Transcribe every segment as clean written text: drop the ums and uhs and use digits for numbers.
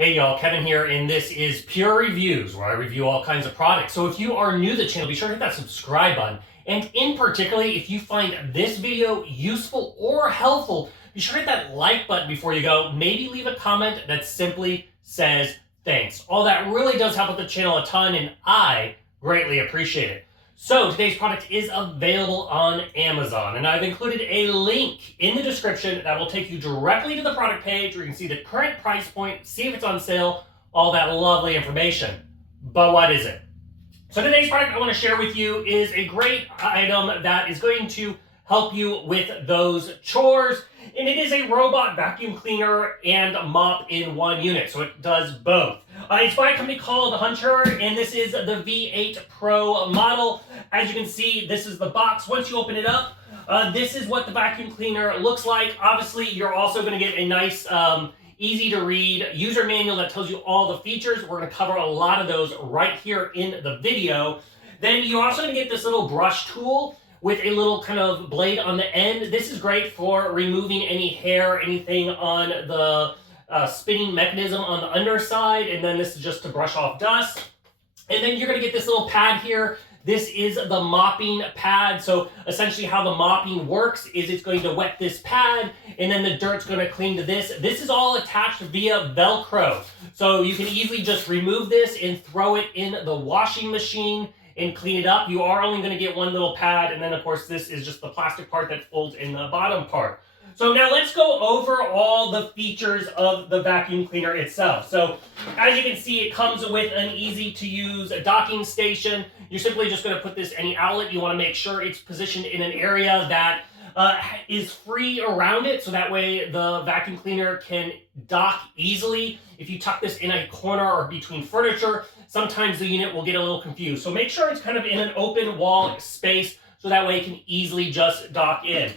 Hey y'all, Kevin here, and this is Pure Reviews, where I review all kinds of products. So if you are new to the channel, be sure to hit that subscribe button. And in particularly, if you find this video useful or helpful, be sure to hit that like button before you go. Maybe leave a comment that simply says thanks. All that really does help with the channel a ton, and I greatly appreciate it. So today's product is available on Amazon, and I've included a link in the description that will take you directly to the product page where you can see the current price point, see if it's on sale, all that lovely information. But what is it? So today's product I want to share with you is a great item that is going to help you with those chores, and it is a robot vacuum cleaner and mop in one unit, so it does both. It's by a company called HONITURE, and this is the V8 Pro model. As you can see, this is the box. Once you open it up, this is what the vacuum cleaner looks like. Obviously, you're also going to get a nice, easy to read user manual that tells you all the features. We're going to cover a lot of those right here in the video. Then you're also going to get this little brush tool with a little kind of blade on the end. This is great for removing any hair, anything on the spinning mechanism on the underside, and then this is just to brush off dust. And then you're going to get this little pad here. This is the mopping pad. So essentially how the mopping works is it's going to wet this pad, and then the dirt's going to cling to this. This is all attached via Velcro. So you can easily just remove this and throw it in the washing machine and clean it up. You are only going to get one little pad, and then of course this is just the plastic part that folds in the bottom part. So now let's go over all the features of the vacuum cleaner itself. So as you can see, it comes with an easy to use docking station. You're simply just going to put this any outlet. You want to make sure it's positioned in an area that is free around it, so that way the vacuum cleaner can dock easily. If you tuck this in a corner or between furniture, sometimes the unit will get a little confused. So make sure it's kind of in an open wall space, so that way it can easily just dock in.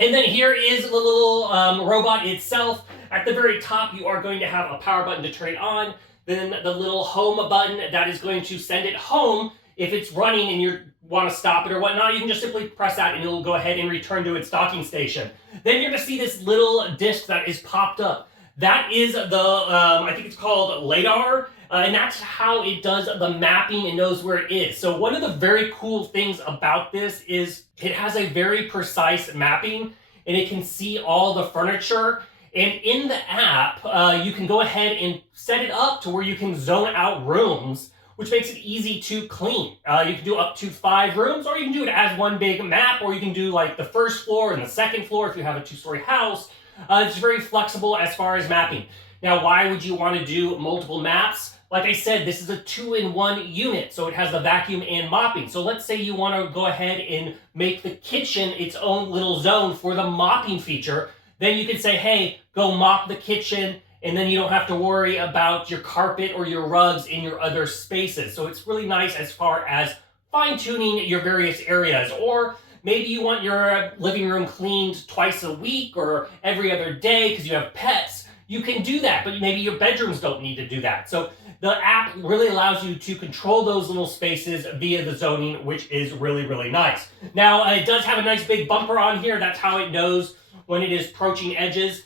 And then here is the little robot itself. At the very top, you are going to have a power button to turn it on. Then the little home button that is going to send it home. If it's running and you want to stop it or whatnot, you can just simply press that and it'll go ahead and return to its docking station. Then you're going to see this little disc that is popped up. That is the, I think it's called LiDAR. And that's how it does the mapping and knows where it is. So one of the very cool things about this is it has a very precise mapping, and it can see all the furniture. And in the app, you can go ahead and set it up to where you can zone out rooms, which makes it easy to clean. You can do up to 5 rooms, or you can do it as one big map, or you can do like the first floor and the second floor if you have a 2-story house. It's very flexible as far as mapping. Now, why would you want to do multiple maps? Like I said, this is a 2-in-1 unit, so it has the vacuum and mopping. So let's say you want to go ahead and make the kitchen its own little zone for the mopping feature. Then you can say, hey, go mop the kitchen, and then you don't have to worry about your carpet or your rugs in your other spaces. So it's really nice as far as fine-tuning your various areas. Or maybe you want your living room cleaned twice a week or every other day because you have pets. You can do that, but maybe your bedrooms don't need to do that. So the app really allows you to control those little spaces via the zoning, which is really, really nice. Now, it does have a nice big bumper on here. That's how it knows when it is approaching edges.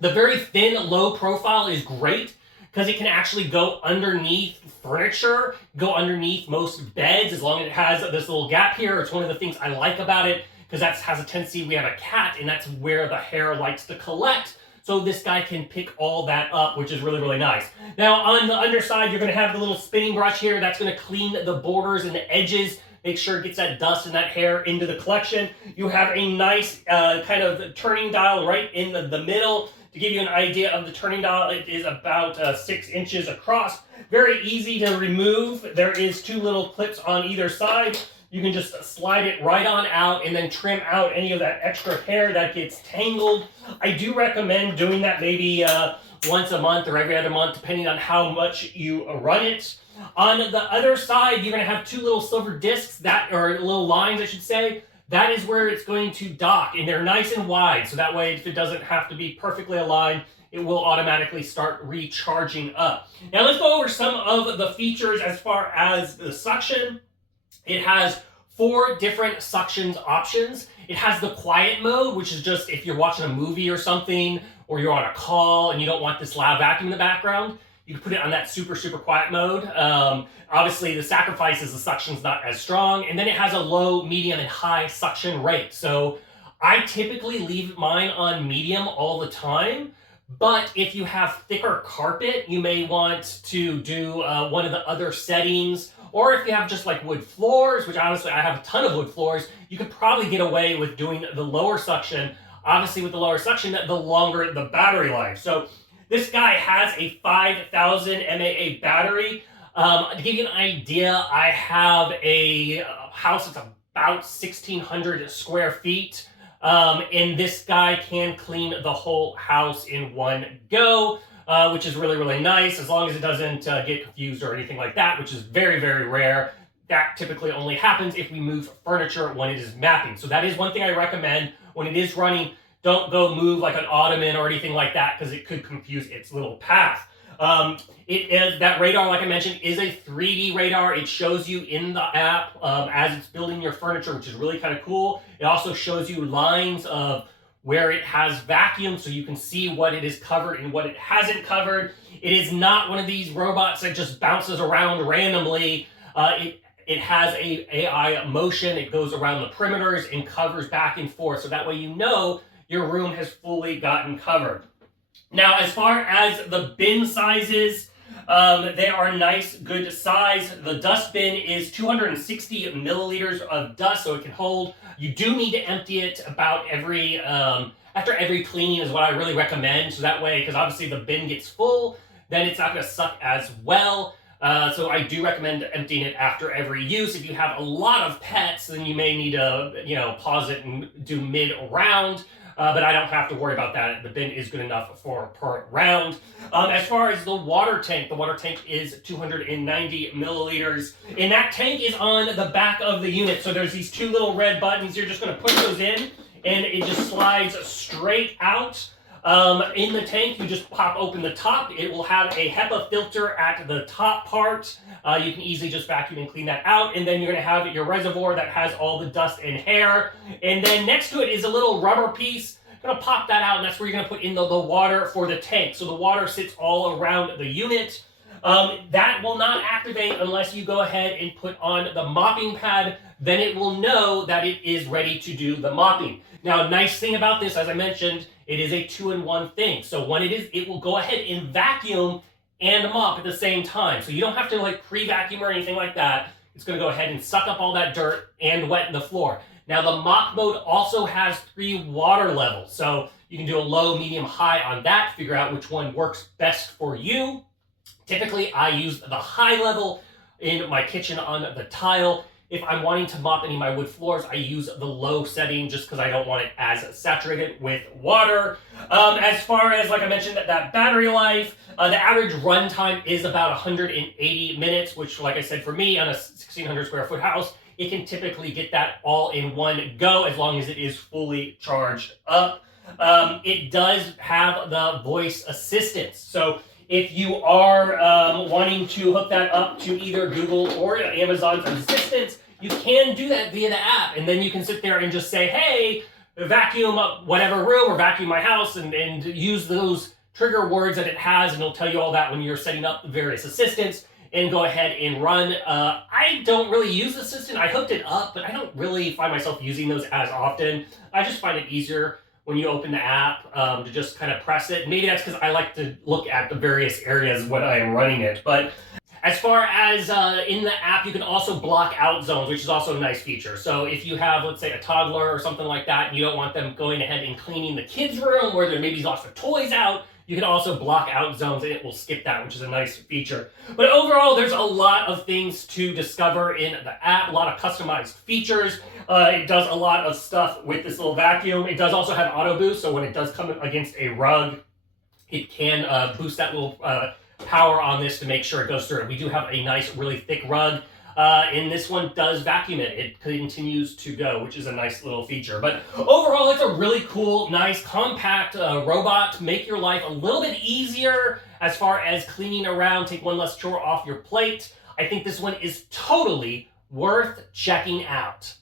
The very thin, low profile is great because it can actually go underneath furniture, go underneath most beds, as long as it has this little gap here. It's one of the things I like about it, because that has a tendency, we have a cat, and that's where the hair likes to collect. So this guy can pick all that up, which is really, really nice. Now, on the underside, you're going to have the little spinning brush here. That's going to clean the borders and the edges, make sure it gets that dust and that hair into the collection. You have a nice kind of turning dial right in the middle. To give you an idea of the turning dial, it is about 6 inches across. Very easy to remove. There is 2 little clips on either side. You can just slide it right on out and then trim out any of that extra hair that gets tangled. I do recommend doing that maybe once a month or every other month, depending on how much you run it. On the other side, you're going to have 2 little silver discs, or little lines, I should say. That is where it's going to dock, and they're nice and wide, so that way if it doesn't have to be perfectly aligned, it will automatically start recharging up. Now let's go over some of the features as far as the suction. It has 4 different suctions options. It has the quiet mode, which is just if you're watching a movie or something, or you're on a call and you don't want this loud vacuum in the background, you can put it on that super, super quiet mode. Obviously, the sacrifice is the suction's not as strong, and then it has a low, medium, and high suction rate. So I typically leave mine on medium all the time, but if you have thicker carpet, you may want to do one of the other settings, or if you have just like wood floors, which honestly I have a ton of wood floors, you could probably get away with doing the lower suction. Obviously, with the lower suction, the longer the battery life. So this guy has a 5,000 mAh battery. To give you an idea, I have a house that's about 1,600 square feet. And this guy can clean the whole house in one go, which is really, really nice, as long as it doesn't get confused or anything like that, which is very, very rare. That typically only happens if we move furniture when it is mapping. So that is one thing I recommend. When it is running, don't go move like an ottoman or anything like that, because it could confuse its little path. That radar, like I mentioned, is a 3D radar. It shows you in the app as it's building your furniture, which is really kind of cool. It also shows you lines of where it has vacuum, so you can see what it is covered and what it hasn't covered. It is not one of these robots that just bounces around randomly. It has a AI motion. It goes around the perimeters and covers back and forth, so that way you know your room has fully gotten covered. Now, as far as the bin sizes, they are nice, good size. The dust bin is 260 milliliters of dust, so it can hold. You do need to empty it about after every cleaning is what I really recommend. So that way, because obviously the bin gets full, then it's not going to suck as well. So I do recommend emptying it after every use. If you have a lot of pets, then you may need to, pause it and do mid-round. But I don't have to worry about that. The bin is good enough for per round. As far as the water tank is 290 milliliters. And that tank is on the back of the unit. So there's these two little red buttons. You're just going to push those in, and it just slides straight out. In the tank, you just pop open the top. It will have a HEPA filter at the top part. You can easily just vacuum and clean that out. And then you're going to have your reservoir that has all the dust and hair. And then next to it is a little rubber piece. Going to pop that out, and that's where you're going to put in the water for the tank. So the water sits all around the unit. That will not activate unless you go ahead and put on the mopping pad. Then it will know that it is ready to do the mopping. Now, a nice thing about this, as I mentioned, it is a 2-in-1 thing. So when it will go ahead and vacuum and mop at the same time. So you don't have to like pre-vacuum or anything like that. It's going to go ahead and suck up all that dirt and wet the floor. Now, the mop mode also has 3 water levels. So you can do a low, medium, high on that, figure out which one works best for you. Typically, I use the high level in my kitchen on the tile. If I'm wanting to mop any of my wood floors, I use the low setting just because I don't want it as saturated with water. As far as, like I mentioned, that battery life, the average run time is about 180 minutes, which, like I said, for me, on a 1,600 square foot house, it can typically get that all in one go as long as it is fully charged up. It does have the voice assistance. So if you are wanting to hook that up to either Google or Amazon's assistants, you can do that via the app. And then you can sit there and just say, hey, vacuum up whatever room or vacuum my house, and use those trigger words that it has, and it'll tell you all that when you're setting up the various assistants, and go ahead and run. I don't really use Assistant. I hooked it up, but I don't really find myself using those as often. I just find it easier when you open the app to just kind of press it. Maybe that's because I like to look at the various areas when I am running it. But as far as in the app, you can also block out zones, which is also a nice feature. So if you have, let's say, a toddler or something like that, and you don't want them going ahead and cleaning the kids' room where there may be lots of toys out, you can also block out zones and it will skip that, which is a nice feature. But overall, there's a lot of things to discover in the app, a lot of customized features. It does a lot of stuff with this little vacuum. It does also have auto boost, so when it does come against a rug, it can boost that little power on this to make sure it goes through. We do have a nice, really thick rug. And this one does vacuum it. It continues to go, which is a nice little feature. But overall, it's a really cool, nice, compact robot to make your life a little bit easier as far as cleaning around, take one less chore off your plate. I think this one is totally worth checking out.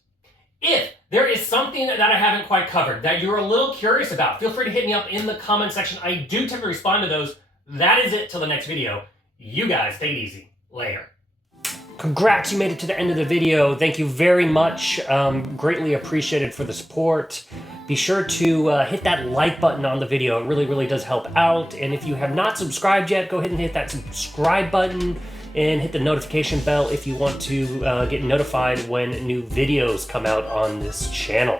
If there is something that I haven't quite covered that you're a little curious about, feel free to hit me up in the comment section. I do tend to respond to those. That is it till the next video. You guys take it easy. Later. Congrats, you made it to the end of the video. Thank you very much. Greatly appreciated for the support. Be sure to hit that like button on the video. It really, really does help out. And if you have not subscribed yet, go ahead and hit that subscribe button and hit the notification bell if you want to get notified when new videos come out on this channel.